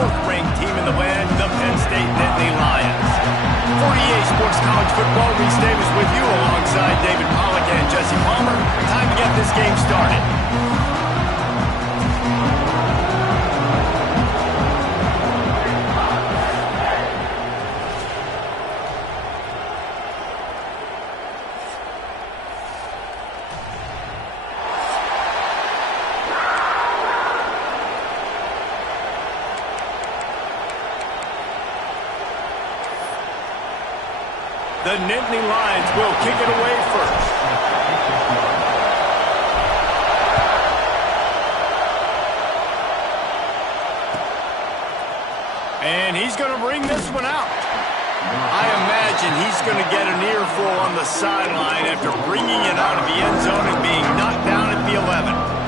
4th-ranked team in the land, the Penn State Nittany Lions. 48 Sports College Football, Reese Davis with you alongside David Pollack and Jesse Palmer. Time to get this game started. The Nittany Lions will kick it away first. And he's going to bring this one out. I imagine he's going to get an earful on the sideline after bringing it out of the end zone and being knocked down at the 11.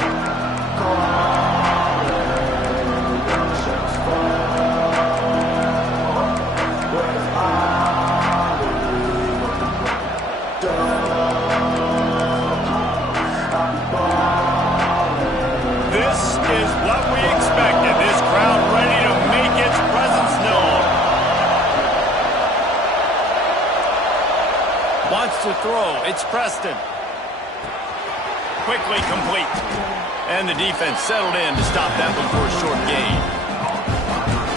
To throw, it's Preston. Quickly complete. And the defense settled in to stop that one for a short gain.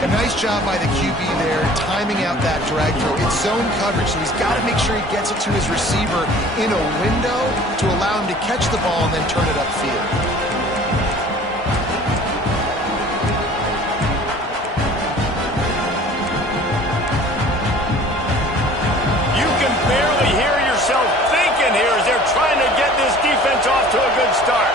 A nice job by the QB there, timing out that drag throw. It's zone coverage, so he's got to make sure he gets it to his receiver in a window to allow him to catch the ball and then turn it upfield. Thinking here as they're trying to get this defense off to a good start.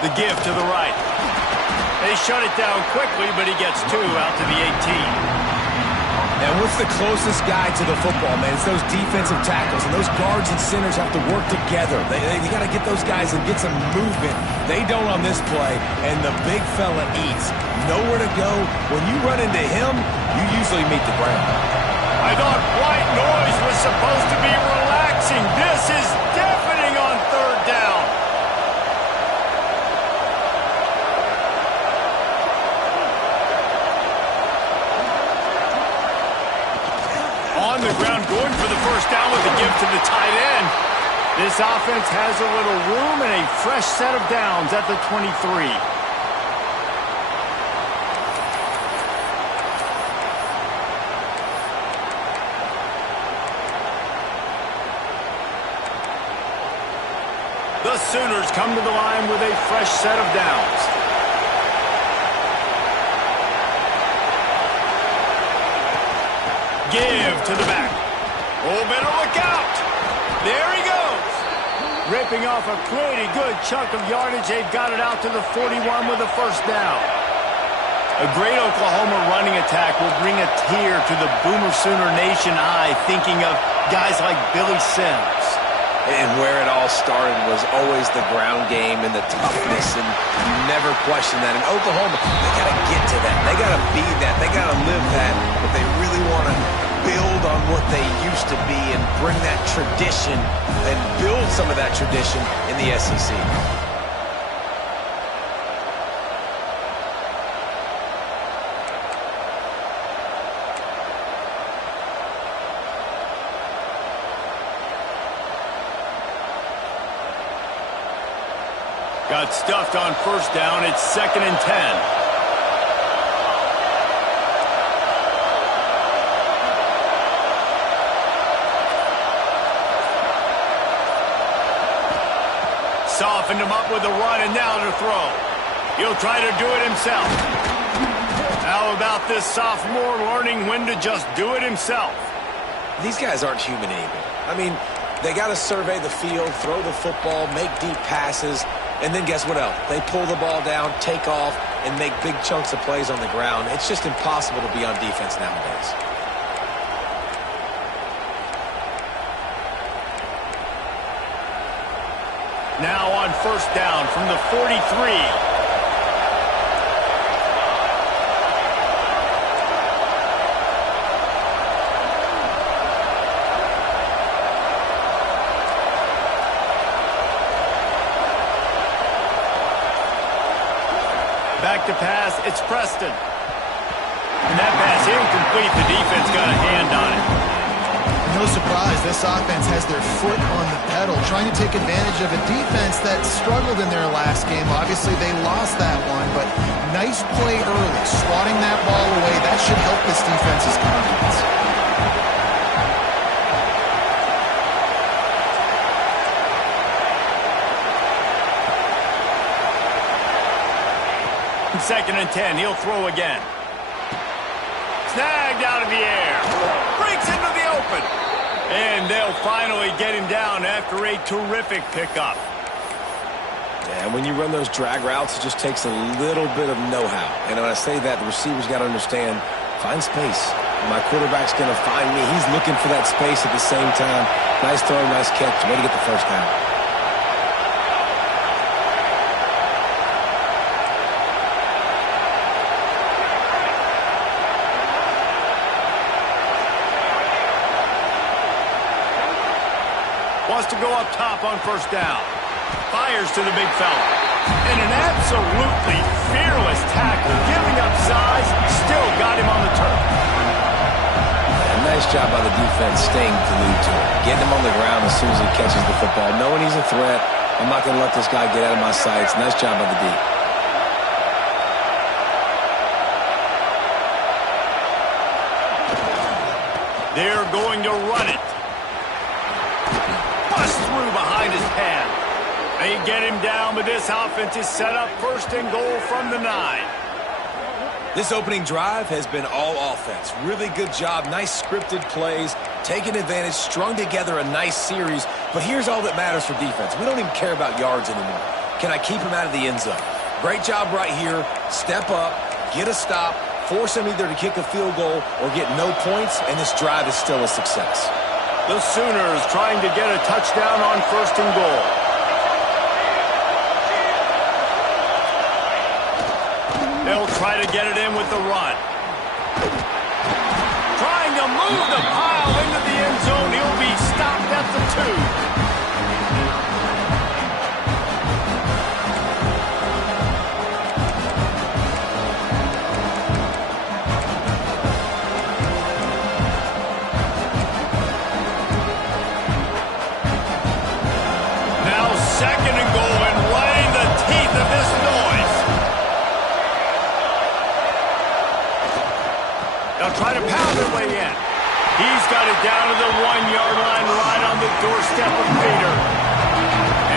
The give to the right. They shut it down quickly, but he gets 2 out to the 18. And what's the closest guy to the football, man? It's those defensive tackles, and those guards and centers have to work together. They got to get those guys and get some movement. They don't on this play, and the big fella eats. Nowhere to go. When you run into him, you usually meet the ground. I thought white noise was supposed to be relaxing. This is deafening on 3rd down. On the ground, going for the first down with a give to the tight end. This offense has a little room and a fresh set of downs at the 23. The Sooners come to the line with a fresh set of downs. Give to the back. Oh, better look out. There he goes. Ripping off a pretty good chunk of yardage. They've got it out to the 41 with a first down. A great Oklahoma running attack will bring a tear to the Boomer Sooner Nation eye, thinking of guys like Billy Sims. And where it all started was always the ground game and the toughness, and you never question that. In Oklahoma, they got to get to that. They got to be that. They got to live that. But they really want to build on what they used to be and bring that tradition and build some of that tradition in the SEC. Got stuffed on first down. It's 2nd and 10. Softened him up with a run, and now to throw. He'll try to do it himself. How about this sophomore learning when to just do it himself? These guys aren't human anymore. I mean, they got to survey the field, throw the football, make deep passes. And then guess what else? They pull the ball down, take off, and make big chunks of plays on the ground. It's just impossible to be on defense nowadays. Now on first down from the 43. to pass. It's Preston. And that pass incomplete. The defense got a hand on it. No surprise, this offense has their foot on the pedal, trying to take advantage of a defense that struggled in their last game. Obviously, they lost that one, but nice play early, swatting that ball away. That should help this defense's confidence. Second and 10, he'll throw again. Snagged out of the air. Breaks into the open. And they'll finally get him down after a terrific pickup. Yeah, when you run those drag routes, it just takes a little bit of know-how. And when I say that, the receiver's got to understand, find space. My quarterback's going to find me. He's looking for that space at the same time. Nice throw, nice catch. Way to get the first down. Wants to go up top on first down. Fires to the big fella. And an absolutely fearless tackle, giving up size, still got him on the turf. A nice job by the defense staying glued to him. Getting him on the ground as soon as he catches the football. Knowing he's a threat, I'm not going to let this guy get out of my sights. Nice job by the D. They're going to run it. Through behind his pad. They get him down, but this offense is set up first and goal from the 9. This opening drive has been all offense. Really good job. Nice scripted plays. Taking advantage. Strung together a nice series. But here's all that matters for defense. We don't even care about yards anymore. Can I keep him out of the end zone? Great job right here. Step up. Get a stop. Force him either to kick a field goal or get no points, and this drive is still a success. The Sooners trying to get a touchdown on first and goal. They'll try to get it in with the run. Trying to move the pile into the end zone. He'll be stopped at the 2. Second and goal, and right in the teeth of this noise. They'll try to pound their way in. He's got it down to the 1-yard line, right on the doorstep of Peter.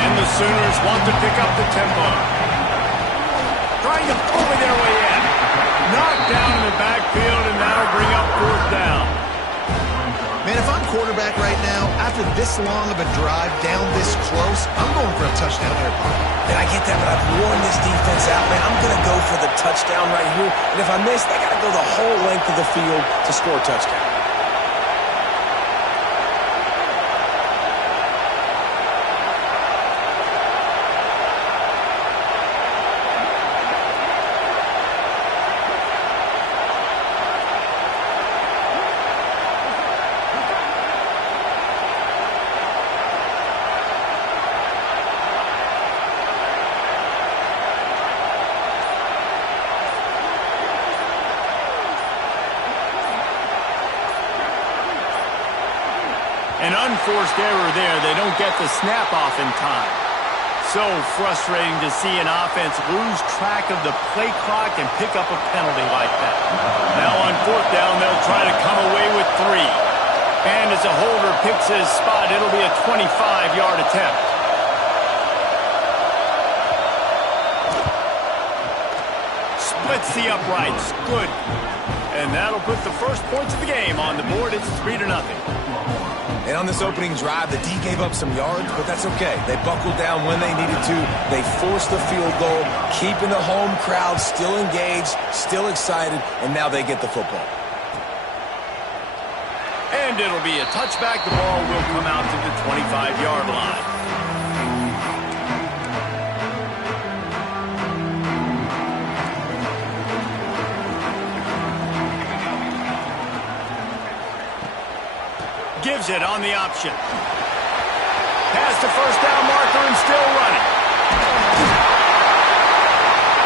And the Sooners want to pick up the tempo. Trying to pull their way in. Knocked down in the backfield, and that'll bring up fourth down. Man, if I'm quarterback right now, after this long of a drive down this close, I'm going for a touchdown here. And I get that, but I've worn this defense out, man. I'm going to go for the touchdown right here. And if I miss, they got to go the whole length of the field to score a touchdown. An unforced error there. They don't get the snap off in time. So frustrating to see an offense lose track of the play clock and pick up a penalty like that. Now on fourth down, they'll try to come away with 3. And as a holder picks his spot, it'll be a 25-yard attempt. Splits the uprights. Good. And that'll put the first points of the game on the board. It's 3-0. And on this opening drive, the D gave up some yards, but that's okay. They buckled down when they needed to. They forced the field goal, keeping the home crowd still engaged, still excited, and now they get the football. And it'll be a touchback. The ball will come out to the 25-yard line. Gives it on the option. Pass the first down marker and still running.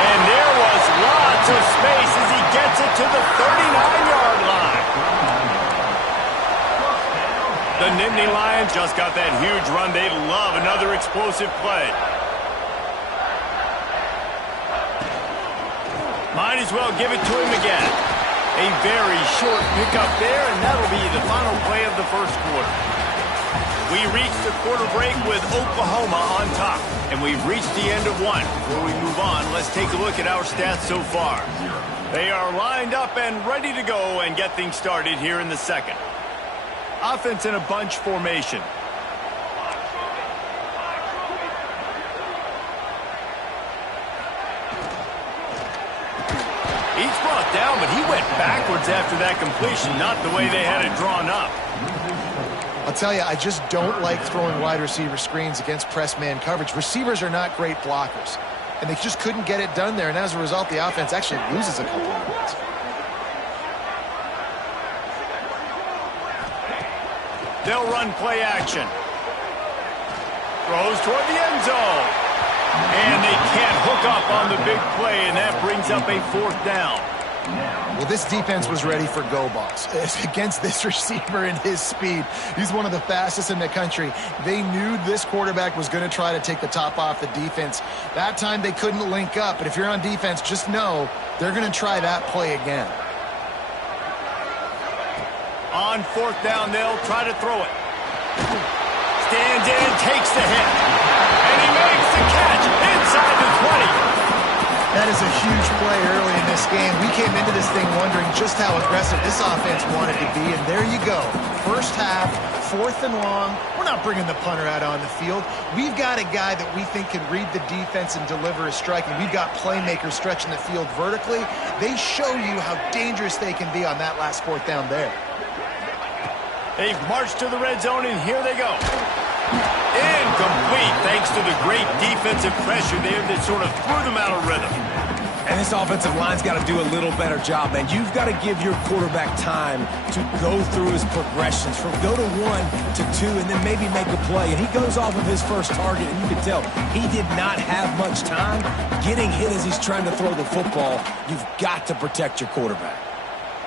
And there was lots of space as he gets it to the 39-yard line. The Nittany Lions just got that huge run. They love another explosive play. Might as well give it to him again. A very short pickup there, and that'll be the final play of the first quarter. We reached the quarter break with Oklahoma on top, and we've reached the end of one. Before we move on, let's take a look at our stats so far. They are lined up and ready to go and get things started here in the second. Offense in a bunch formation. He's brought down, but he went backwards after that completion, not the way they had it drawn up. I'll tell you, I just don't like throwing wide receiver screens against press man coverage. Receivers are not great blockers, and they just couldn't get it done there, and as a result, the offense actually loses a couple of points. They'll run play action. Throws toward the end zone. And they can't hook up on the big play, and that brings up a fourth down. Well, this defense was ready for go balls. Against this receiver and his speed, he's one of the fastest in the country. They knew this quarterback was going to try to take the top off the defense. That time they couldn't link up, but if you're on defense, just know they're going to try that play again. On fourth down, they'll try to throw it. Stands in, takes the hit. And he makes the catch inside the 20. That is a huge play early in this game. We came into this thing wondering just how aggressive this offense wanted to be, and there you go. First half, fourth and long. We're not bringing the punter out on the field. We've got a guy that we think can read the defense and deliver a strike, and we've got playmakers stretching the field vertically. They show you how dangerous they can be on that last fourth down there. They've marched to the red zone, and here they go. Incomplete, thanks to the great defensive pressure there that sort of threw them out of rhythm. And this offensive line's got to do a little better job, man. You've got to give your quarterback time to go through his progressions from go to 1 to 2 and then maybe make a play. And he goes off of his first target, and you can tell he did not have much time getting hit as he's trying to throw the football. You've got to protect your quarterback.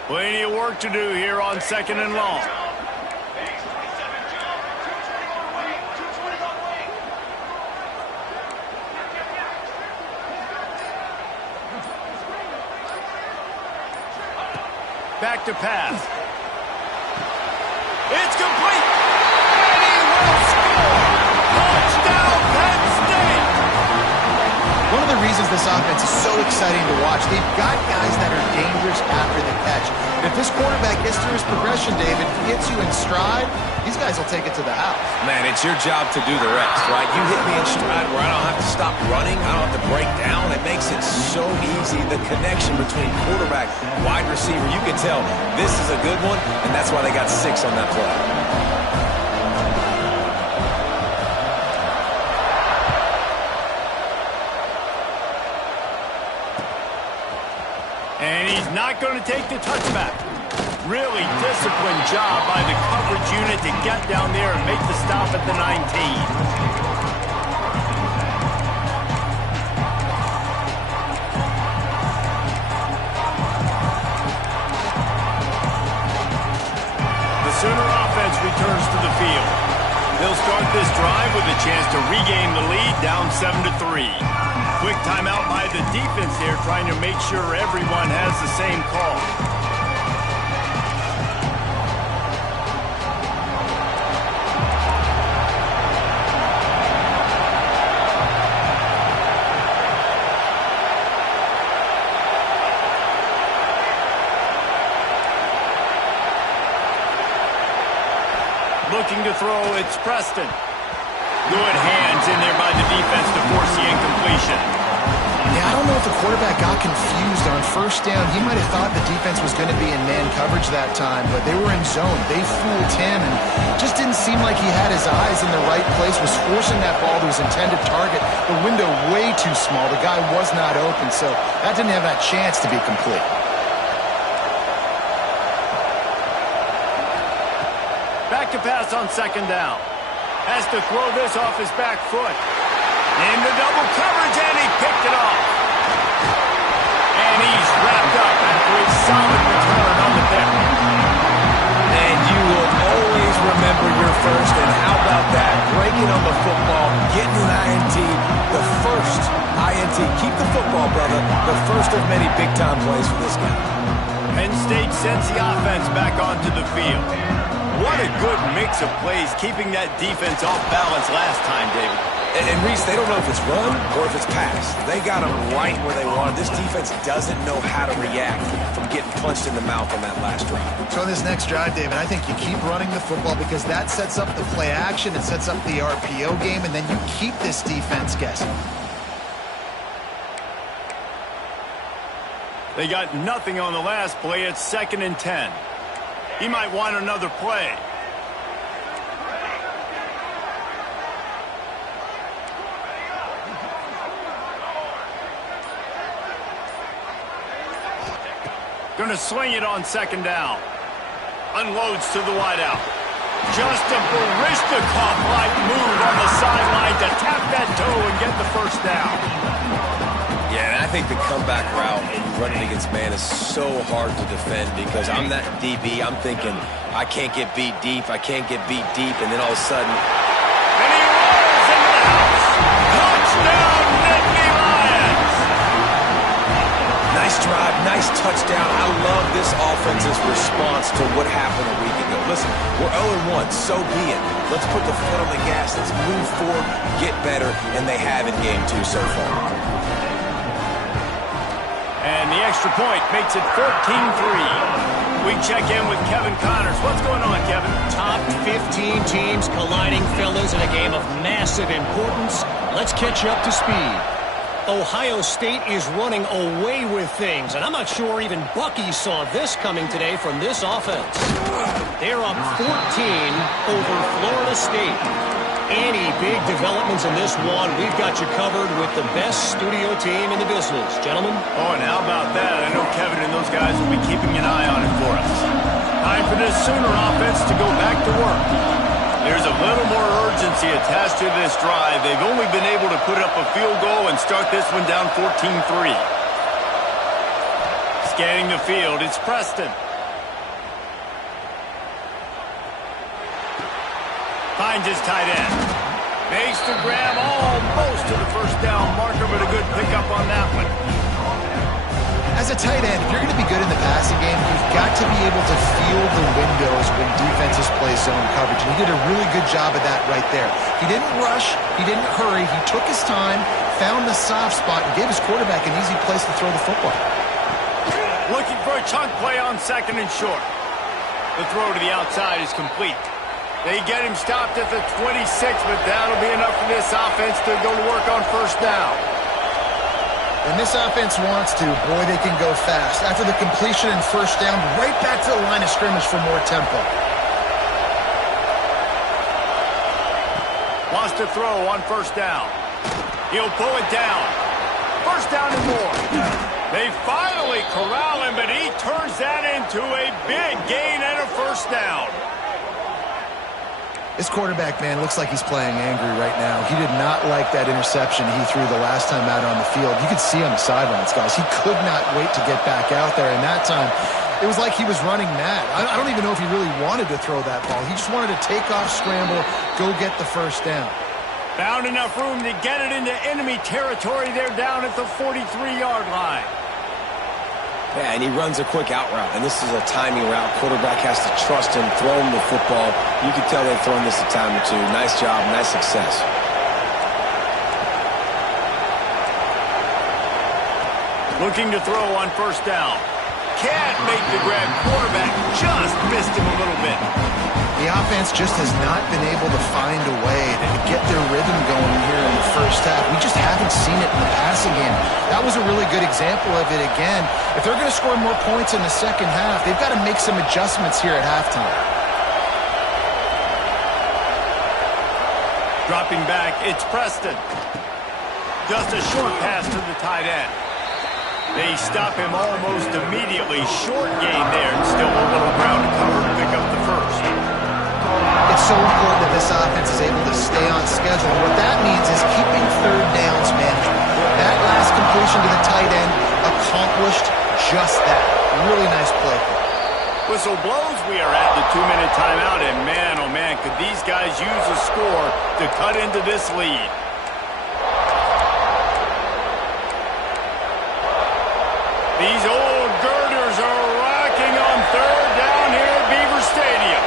Plenty of work to do here on second and long. Back to pass. It's complete. And he will score. Touchdown, Penn State. One of the reasons this offense is so exciting to watch, they've got guys that are dangerous after the catch. And if this quarterback gets through his progression, David, gets you in stride, these guys will take it to the house. Man, it's your job to do the rest, right? You hit me in stride where I don't have to stop running. I don't have to break down. It makes it so easy. The connection between quarterback, wide receiver, you can tell this is a good one, and that's why they got 6 on that play. And he's not going to take the touchback. Really disciplined job by the coverage unit to get down there and make the stop at the 19. The Sooner offense returns to the field. They'll start this drive with a chance to regain the lead, down 7-3. Quick timeout by the defense here, trying to make sure everyone has the same call. Looking to throw, it's Preston. Good hands in there by the defense to force the incompletion. Yeah, I don't know if the quarterback got confused on first down. He might have thought the defense was going to be in man coverage that time, but they were in zone. They fooled him, and just didn't seem like he had his eyes in the right place, was forcing that ball to his intended target. The window way too small. The guy was not open, so that didn't have that chance to be complete. Back to pass on second down. Has to throw this off his back foot. In the double coverage, and he picked it off. And he's wrapped up after a solid return on the pick. And you will always remember your first. And how about that? Breaking on the football, getting an INT, the first INT. Keep the football, brother. The first of many big-time plays for this guy. Penn State sends the offense back onto the field. What a good mix of plays, keeping that defense off balance last time, David. And Reese, they don't know if it's run or if it's pass. They got them right where they want. This defense doesn't know how to react from getting punched in the mouth on that last drive. So on this next drive, David, I think you keep running the football because that sets up the play action, it sets up the RPO game, and then you keep this defense guessing. They got nothing on the last play. It's 2nd and 10. He might want another play. Going to swing it on 2nd down. Unloads to the wideout. Just a Barishnikov-like move on the sideline to tap that toe and get the first down. Yeah, and I think the comeback route when you run it against man is so hard to defend because I'm that DB. I'm thinking, I can't get beat deep. I can't get beat deep. And then all of a sudden... And he rolls into the house. Touchdown, Nittany Lions. Nice drive, nice touchdown. I love this offense's response to what happened a week ago. Listen, we're 0-1, so be it. Let's put the foot on the gas. Let's move forward, get better, and they have in game 2 so far. And the extra point makes it 14-3. We check in with Kevin Connors. What's going on, Kevin? Top 15 teams colliding, fellas, in a game of massive importance. Let's catch you up to speed. Ohio State is running away with things, and I'm not sure even Bucky saw this coming today from this offense. They're up 14 over Florida State. Any big developments in this one, we've got you covered with the best studio team in the business. Gentlemen? Oh, and how about that? I know Kevin and those guys will be keeping an eye on it for us. Time for this Sooner offense to go back to work. There's a little more urgency attached to this drive. They've only been able to put up a field goal and start this one down 14-3. Scanning the field, it's Preston. Finds his tight end. Makes the grab almost to the first down marker, but a good pickup on that one. As a tight end, if you're going to be good in the passing game, you've got to be able to feel the windows when defenses play zone coverage. And he did a really good job of that right there. He didn't rush. He didn't hurry. He took his time, found the soft spot, and gave his quarterback an easy place to throw the football. Looking for a chunk play on 2nd and short. The throw to the outside is complete. They get him stopped at the 26, but that'll be enough for this offense to go to work on 1st down. When this offense wants to, boy, they can go fast. After the completion and 1st down, right back to the line of scrimmage for more tempo. Wants to throw on 1st down. He'll pull it down. 1st down and more. They finally corral him, but he turns that into a big gain and a 1st down. This quarterback, man, looks like he's playing angry right now. He did not like that interception he threw the last time out on the field. You could see on the sidelines, guys. He could not wait to get back out there, and that time, it was like he was running mad. I don't even know if he really wanted to throw that ball. He just wanted to take off, scramble, go get the 1st down. Found enough room to get it into enemy territory. They're down at the 43-yard line. Yeah, and he runs a quick out route, and this is a timing route. Quarterback has to trust him, throw him the football. You can tell they've thrown this a time or two. Nice job, nice success. Looking to throw on 1st down. Can't make the grab. Quarterback just missed him a little bit. The offense just has not been able to find a way to get their rhythm going here in the 1st half. We just haven't seen it in the passing game. That was a really good example of it again. If they're going to score more points in the 2nd half, they've got to make some adjustments here at halftime. Dropping back, it's Preston. Just a short pass to the tight end. They stop him almost immediately. Short gain there, and still a little ground to cover to pick up the 1st. It's so important that this offense is able to stay on schedule. And what that means is keeping 3rd downs manageable. That last completion to the tight end, a accomplished just that. Really nice play. Whistle blows, we are at the 2-minute timeout, and man, oh man, could these guys use a score to cut into this lead. These old girders are rocking on third down here at Beaver Stadium.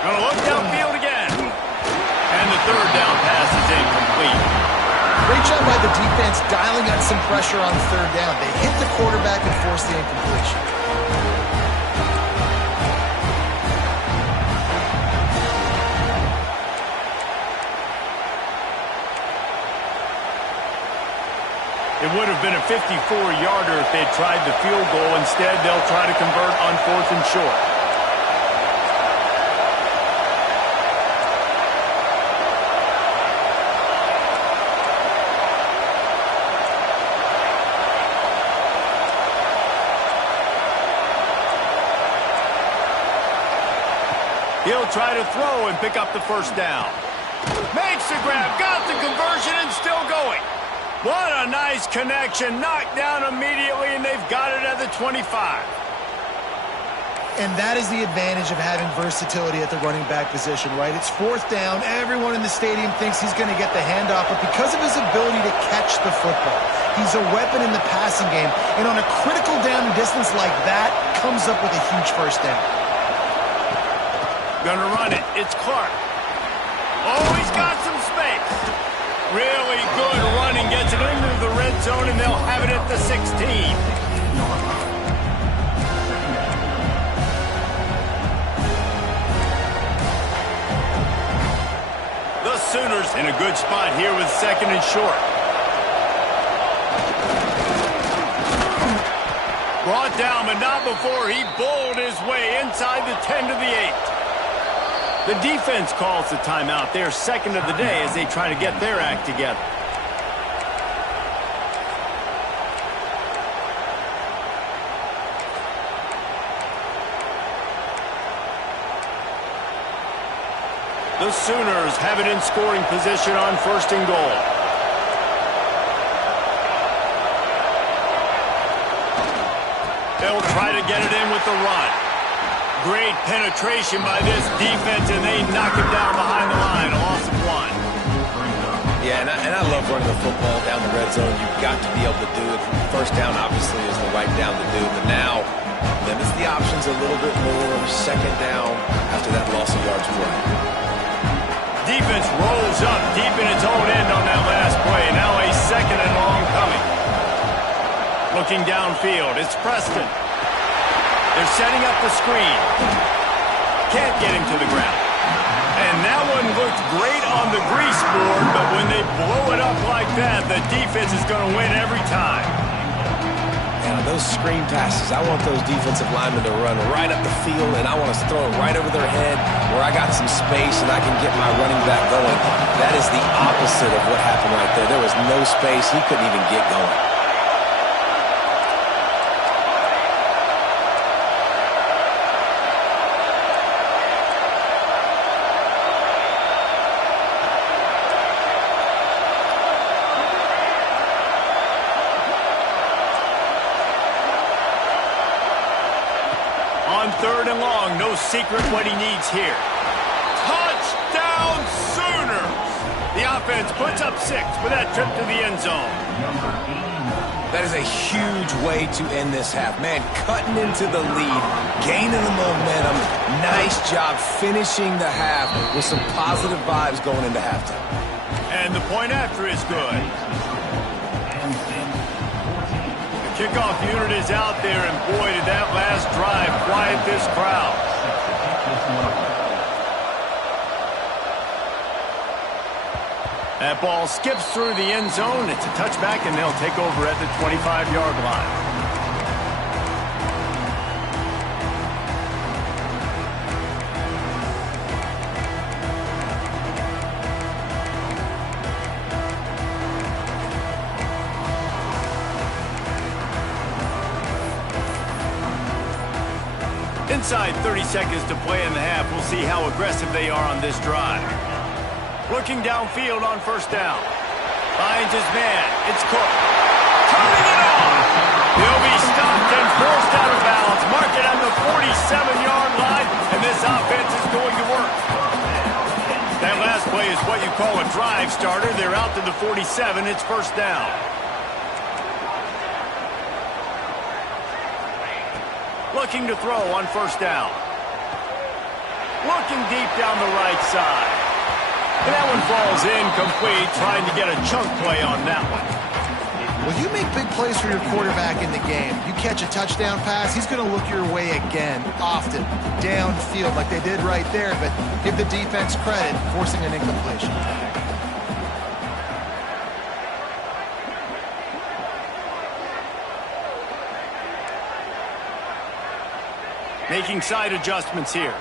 Gonna look downfield again. And the third down pass is incomplete. Great job by the defense dialing up some pressure on third down. They hit the quarterback and forced the incompletion. It would have been a 54-yarder if they'd tried the field goal. Instead, they'll try to convert on 4th and short. He'll try to throw and pick up the first down. Makes the grab, got the conversion, and still going. What a nice connection. Knocked down immediately, and they've got it at the 25. And that is the advantage of having versatility at the running back position, right? It's 4th down. Everyone in the stadium thinks he's going to get the handoff, but because of his ability to catch the football, he's a weapon in the passing game. And on a critical down and distance like that, comes up with a huge first down. Gonna run it. It's Clark. Oh, he's got some space. Really good running. Gets it into the red zone, and they'll have it at the 16. The Sooners in a good spot here with 2nd and short. Brought down, but not before he bowled his way inside the 10 to the 8. The defense calls the timeout. They're second of the day as they try to get their act together. The Sooners have it in scoring position on 1st and goal. They'll try to get it in with the run. Great penetration by this defense, and they knock him down behind the line. A loss of 1. Yeah, and I love running the football down the red zone. You've got to be able to do it. First down, obviously, is the right down to do. But now, limits the options a little bit more. 2nd down after that loss of yards play. Defense rolls up deep in its own end on that last play. Now a 2nd and long coming. Looking downfield, it's Preston. They're setting up the screen. Can't get him to the ground. And that one looked great on the grease board, but when they blow it up like that, the defense is going to win every time. And those screen passes, I want those defensive linemen to run right up the field, and I want to throw it right over their head where I got some space and I can get my running back going. That is the opposite of what happened right there. There was no space. He couldn't even get going. On 3rd and long, no secret what he needs here. Touchdown Sooners! The offense puts up 6 with that trip to the end zone. That is a huge way to end this half. Man, cutting into the lead, gaining the momentum. Nice job finishing the half with some positive vibes going into halftime. And the point after is good. Kickoff unit is out there, and boy, did that last drive quiet this crowd. That ball skips through the end zone. It's a touchback, and they'll take over at the 25-yard line. Inside 30 seconds to play in the half. We'll see how aggressive they are on this drive. Looking downfield on first down. Finds his man. It's Cook. Turning it on. He'll be stopped and forced out of bounds. Mark it on the 47-yard line, and this offense is going to work. That last play is what you call a drive starter. They're out to the 47. It's first down. Looking to throw on first down. Looking deep down the right side. And that one falls incomplete, trying to get a chunk play on that one. Well, you make big plays for your quarterback in the game. You catch a touchdown pass, he's going to look your way again, often, downfield like they did right there, but give the defense credit, forcing an incompletion. Making side adjustments here.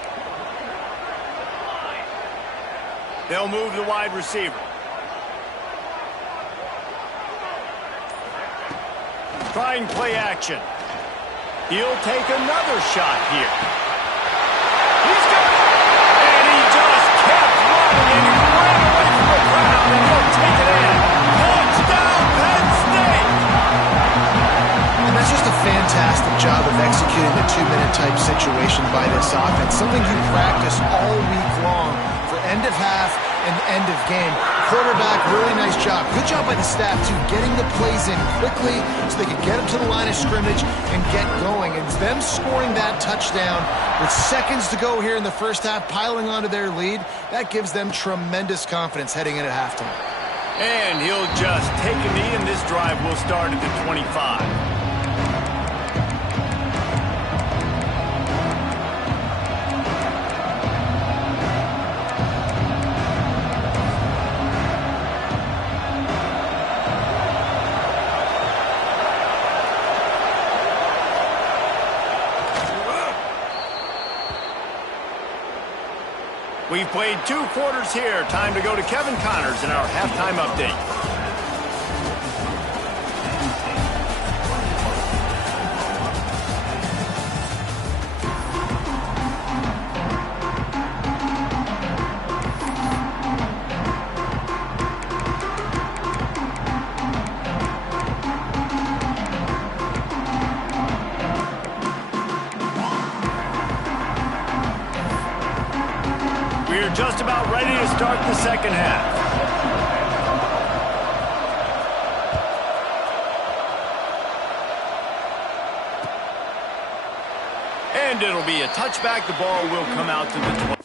They'll move the wide receiver. Trying play action. He'll take another shot here. He's got it! And he just kept running, and he ran away from the crowd, and he'll take it in. Touchdown, Penn State! And that's just a fantastic job of executing the two-minute type situation by this offense, something you practice all week long for end of half and end of game. Quarterback, really nice job. Good job by the staff, too, getting the plays in quickly so they could get up to the line of scrimmage and get going. And them scoring that touchdown with seconds to go here in the first half, piling onto their lead, that gives them tremendous confidence heading in at halftime. And he'll just take a knee, and this drive will start at the 25. We've played 2 quarters here. Time to go to Kevin Connors in our halftime update. We're just about ready to start the second half. And it'll be a touchback. The ball will come out to the 20.